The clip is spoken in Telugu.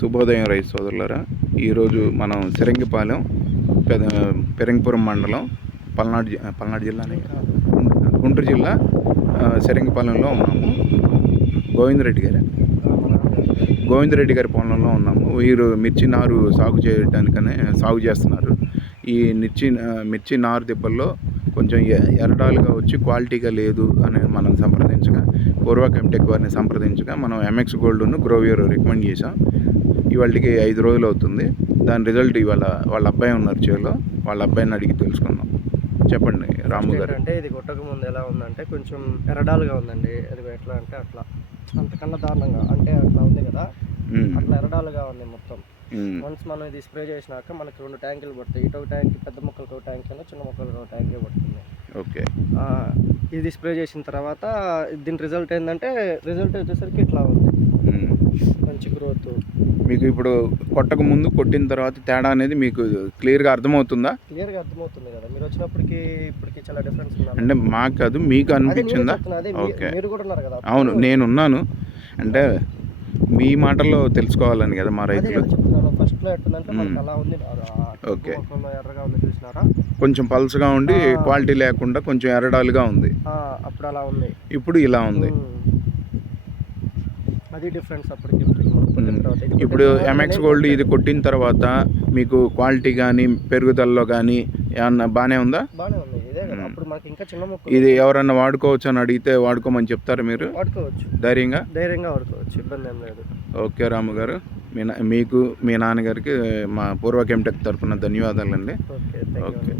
శుభోదయం రైతు సోదరులారా, ఈరోజు మనం సిరంగిపాలెం పెరంగిపురం మండలం పల్నాడు జిల్లానే గుంటూరు జిల్లా సిరంగిపాలెంలో ఉన్నాము. గోవిందరెడ్డి గారి పొలంలో ఉన్నాము. వీరు మిర్చి నారు సాగు చేస్తున్నారు. ఈ మిర్చి నారు దిబ్బల్లో కొంచెం ఎరడాలుగా వచ్చి క్వాలిటీగా లేదు అని మనం సంప్రదించగా, పూర్వ కెమిటెక్ వారిని సంప్రదించగా మనం ఎంఎక్స్ గోల్డ్ను గ్రోవియర్ రికమెండ్ చేసాం. ఇవాళకి 5 రోజులు అవుతుంది. దాని రిజల్ట్ ఇవాళ వాళ్ళ అబ్బాయి ఉన్నారు చేలో, వాళ్ళ అబ్బాయిని అడిగి తెలుసుకుందాం. చెప్పండి రాము గారు. అంటే ఇది కొట్టక ముందు ఎలా ఉందంటే కొంచెం ఎరడాలుగా ఉందండి. అది ఎట్లా అంటే అట్లా అంతకన్నా దారుణంగా అంటే అట్లా ఉంది కదా, అట్లా ఎరడాలుగా ఉంది మొత్తం. వన్స్ మనం ఇది స్ప్రే చేసినాక మనకి 2 ట్యాంకులు పడతాయి. ఇటు ఒక ట్యాంక్, పెద్ద మొక్కలకు ఒక ట్యాంక్, చిన్న మొక్కలకు ఒక ట్యాంక్ పడుతుంది. ఓకే, ఇది స్ప్రే చేసిన తర్వాత దీని రిజల్ట్ వచ్చేసరికి ఇట్లా ఉంది, మంచి గ్రోత్. మీకు ఇప్పుడు కొట్టక ముందు కొట్టిన తర్వాత తేడా అనేది మీకు క్లియర్గా అర్థమవుతుందా? క్లియర్గా అర్థమవుతుంది కదా, మీరు వచ్చినప్పటికి ఇప్పటికి చాలా డిఫరెన్స్ ఉంది. అంటే మాకు కాదు, మీకు అనిపించిందా? ఓకే, మీరు కూడా ఉన్నారు కదా. అవును, నేనున్నాను. అంటే మీ మాటల్లో తెలుసుకోవాలని కదా మా రైతులు. ఫస్ట్లో ఎట్టుందంటే మనకి అలా ఉంది. ఓకే, ఎర్రగా ఉంది చూసినారా, కొంచెం పల్స్గా ఉండి క్వాలిటీ లేకుండా కొంచెం ఎర్రడాలుగా ఉంది. అప్పుడు అలా ఉంది, ఇప్పుడు ఇలా ఉంది. అది డిఫరెన్స్ అప్పటికి. ఇప్పుడు ఎంఎక్స్ గోల్డ్ ఇది కొట్టిన తర్వాత మీకు క్వాలిటీ కానీ పెరుగుదలలో కానీ ఏమన్నా బాగానే ఉందా? బాగానే ఉంది. ఇదే కదా అప్పుడు మనకి ఇంకా చిన్న మొక్క. ఇది ఎవరన్నా వాడుకోవచ్చు అని అడిగితే వాడుకోమని చెప్తారు మీరు? వాడుకోవచ్చు, ధైర్యంగా వాడుకోవచ్చు, ఇబ్బంది ఏం లేదు. ఓకే రాము గారు, మీకు మీ నాన్నగారికి మా పూర్వ కెమిటెక్ తరఫున ధన్యవాదాలండి. ఓకే.